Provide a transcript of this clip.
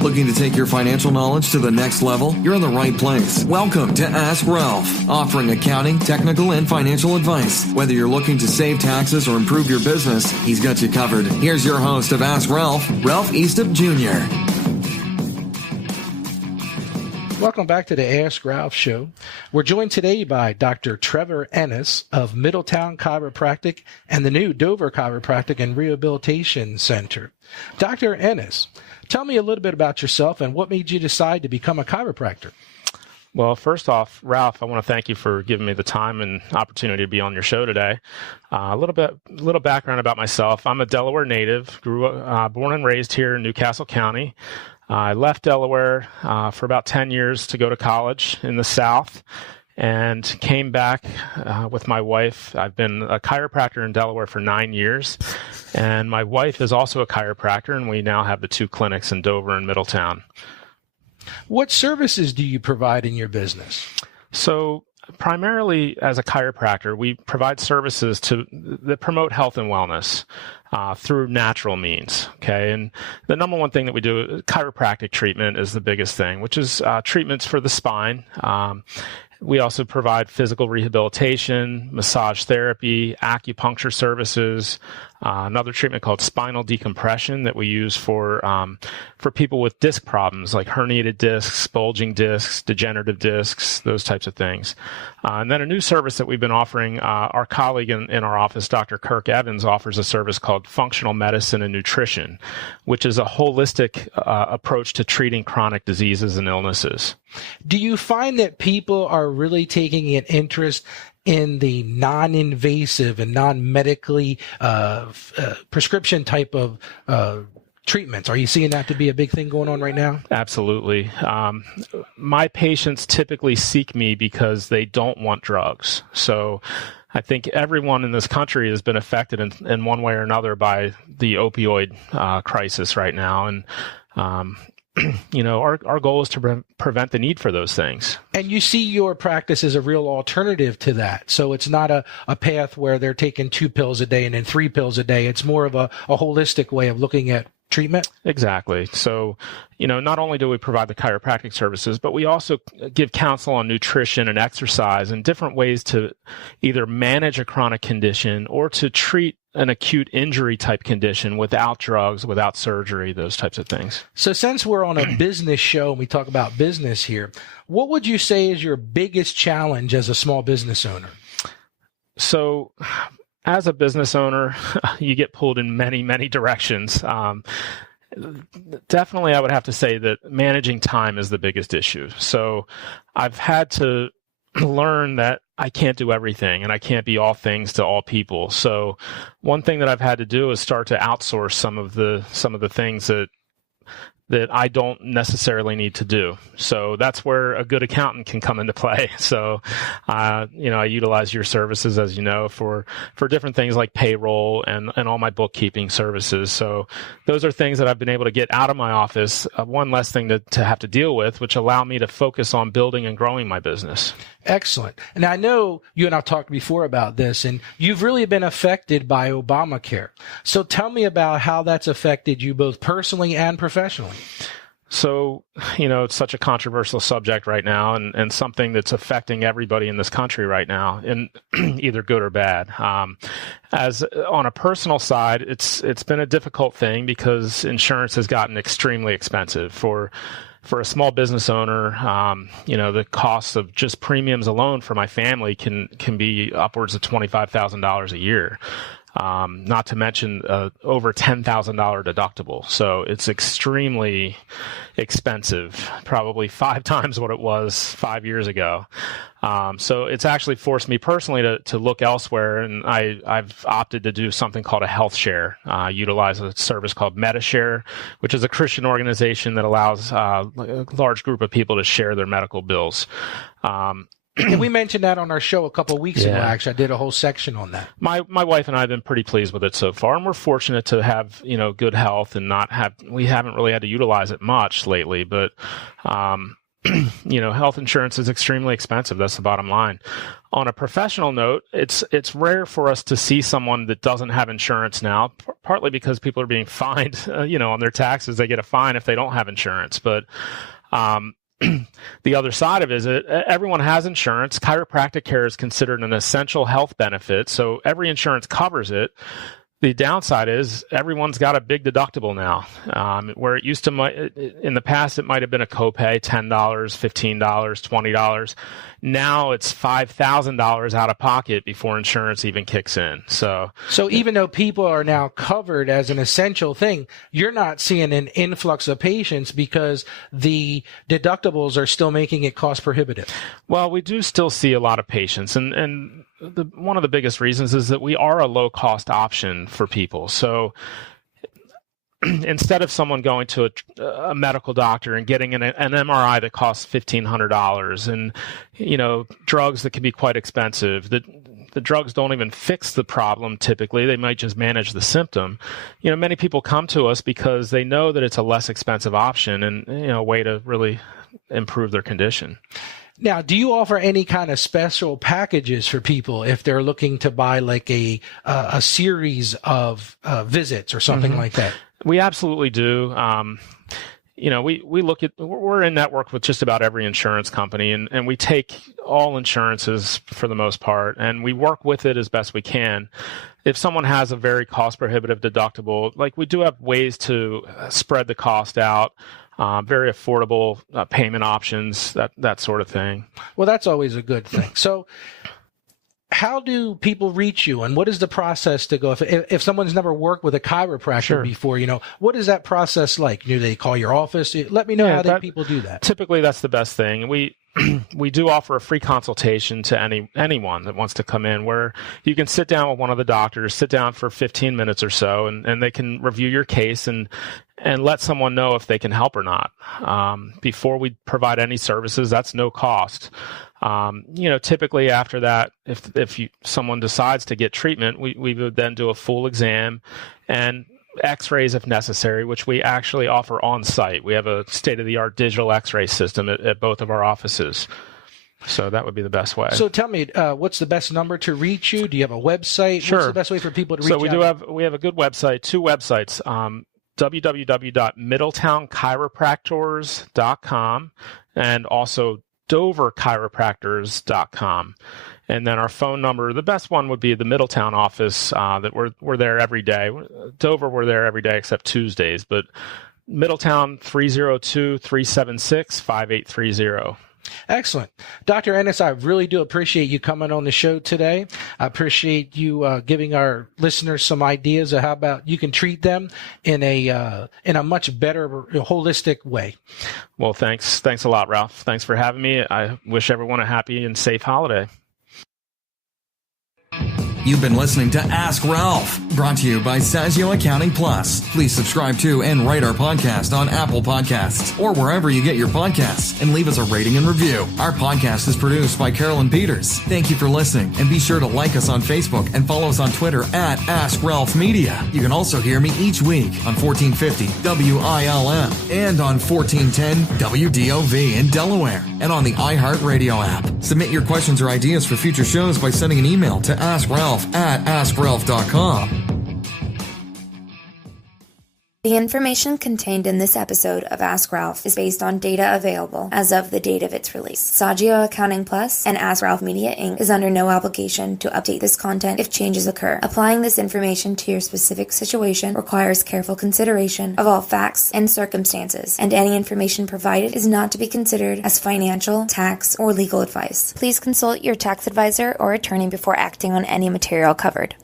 Looking to take your financial knowledge to the next level? You're in the right place. Welcome to Ask Ralph, offering accounting, technical, and financial advice. Whether you're looking to save taxes or improve your business, he's got you covered. Here's your host of Ask Ralph, Ralph Eastop Jr. Welcome back to the Ask Ralph Show. We're joined today by Dr. Trevor Ennis of Middletown Chiropractic and the new Dover Chiropractic and Rehabilitation Center. Dr. Ennis, tell me a little bit about yourself and what made you decide to become a chiropractor. Well, first off, Ralph, I want to thank you for giving me the time and opportunity to be on your show today. A little background about myself. I'm a Delaware native, born and raised here in Newcastle County. I left Delaware for about 10 years to go to college in the South and came back with my wife. I've been a chiropractor in Delaware for 9 years, and my wife is also a chiropractor, and we now have the two clinics in Dover and Middletown. What services do you provide in your business? So primarily as a chiropractor, we provide services that promote health and wellness through natural means. Okay. And the number one thing that we do, chiropractic treatment is the biggest thing, which is treatments for the spine. We also provide physical rehabilitation, massage therapy, acupuncture services, another treatment called spinal decompression that we use for people with disc problems like herniated discs, bulging discs, degenerative discs, those types of things. And then a new service that we've been offering, our colleague in our office, Dr. Kirk Evans, offers a service called functional medicine and nutrition, which is a holistic approach to treating chronic diseases and illnesses. Do you find that people are really taking an interest in the non-invasive and non-medically prescription type of treatments? Are you seeing that to be a big thing going on right now? Absolutely. My patients typically seek me because they don't want drugs. So I think everyone in this country has been affected in one way or another by the opioid crisis right now. And our goal is to prevent the need for those things. And you see your practice as a real alternative to that. So it's not a path where they're taking 2 pills a day and then 3 pills a day. It's more of a holistic way of looking at treatment. Exactly. So, not only do we provide the chiropractic services, but we also give counsel on nutrition and exercise and different ways to either manage a chronic condition or to treat an acute injury type condition without drugs, without surgery, those types of things. So since we're on a business show and we talk about business here, what would you say is your biggest challenge as a small business owner? So as a business owner, you get pulled in many, many directions. Definitely, I would have to say that managing time is the biggest issue. So I've had to learn that I can't do everything and I can't be all things to all people. So one thing that I've had to do is start to outsource some of the things that I don't necessarily need to do. So that's where a good accountant can come into play. So, I utilize your services, as you know, for different things like payroll and all my bookkeeping services. So those are things that I've been able to get out of my office, one less thing to have to deal with, which allow me to focus on building and growing my business. Excellent. And I know you and I talked before about this, and you've really been affected by Obamacare. So tell me about how that's affected you both personally and professionally. So, it's such a controversial subject right now and something that's affecting everybody in this country right now, in either good or bad. As on a personal side, it's been a difficult thing because insurance has gotten extremely expensive for a small business owner. The cost of just premiums alone for my family can be upwards of $25,000 a year. Not to mention over $10,000 deductible. So it's extremely expensive, probably 5 times what it was 5 years ago. So it's actually forced me personally to look elsewhere, and I've opted to do something called a health share, utilize a service called MediShare, which is a Christian organization that allows a large group of people to share their medical bills. And we mentioned that on our show a couple of weeks ago, actually. I did a whole section on that. My wife and I have been pretty pleased with it so far, and we're fortunate to have, good health and we haven't really had to utilize it much lately, but, health insurance is extremely expensive. That's the bottom line. On a professional note, it's rare for us to see someone that doesn't have insurance now, partly because people are being fined, on their taxes. They get a fine if they don't have insurance. But the other side of it is that everyone has insurance. Chiropractic care is considered an essential health benefit, so every insurance covers it. The downside is everyone's got a big deductible now, where it used to, in the past, it might have been a copay, $10, $15, $20. Now it's $5,000 out of pocket before insurance even kicks in. So even though people are now covered as an essential thing, you're not seeing an influx of patients because the deductibles are still making it cost prohibitive. Well, we do still see a lot of patients, and one of the biggest reasons is that we are a low-cost option for people. So instead of someone going to a medical doctor and getting an MRI that costs $1,500 and, drugs that can be quite expensive, the drugs don't even fix the problem typically. They might just manage the symptom. Many people come to us because they know that it's a less expensive option and, a way to really improve their condition. Now, do you offer any kind of special packages for people if they're looking to buy like a series of visits or something like that? We absolutely do. We look at, we're in network with just about every insurance company, and we take all insurances for the most part, and we work with it as best we can. If someone has a very cost prohibitive deductible, we do have ways to spread the cost out. Very affordable payment options, that sort of thing. Well, that's always a good thing. So how do people reach you, and what is the process to go? If someone's never worked with a chiropractor before, what is that process like? Do they call your office? Let me know how people do that. Typically, that's the best thing. We do offer a free consultation to anyone that wants to come in, where you can sit down with one of the doctors, sit down for 15 minutes or so, and they can review your case and let someone know if they can help or not. Before we provide any services, that's no cost. Typically after that, if someone decides to get treatment, we would then do a full exam and x-rays if necessary, which we actually offer on site. We have a state-of-the-art digital x-ray system at both of our offices. So that would be the best way. So tell me, what's the best number to reach you? Do you have a website? Sure. What's the best way for people to reach out? So we have a good website, two websites, www.middletownchiropractors.com and also doverchiropractors.com. And then our phone number, the best one would be the Middletown office, that we're there every day. Dover, we're there every day except Tuesdays, but Middletown 302-376-5830. Excellent. Dr. Ennis, I really do appreciate you coming on the show today. I appreciate you giving our listeners some ideas of how about you can treat them in a much better holistic way. Well, thanks a lot, Ralph. Thanks for having me. I wish everyone a happy and safe holiday. You've been listening to Ask Ralph, brought to you by Saggio Accounting Plus. Please subscribe to and rate our podcast on Apple Podcasts or wherever you get your podcasts, and leave us a rating and review. Our podcast is produced by Carolyn Peters. Thank you for listening, and be sure to like us on Facebook and follow us on Twitter at Ask Ralph Media. You can also hear me each week on 1450 WILM and on 1410 WDOV in Delaware and on the iHeartRadio app. Submit your questions or ideas for future shows by sending an email to AskRalph@AskRalph.com. The information contained in this episode of Ask Ralph is based on data available as of the date of its release. Saggio Accounting Plus and Ask Ralph Media Inc. is under no obligation to update this content if changes occur. Applying this information to your specific situation requires careful consideration of all facts and circumstances, and any information provided is not to be considered as financial, tax, or legal advice. Please consult your tax advisor or attorney before acting on any material covered.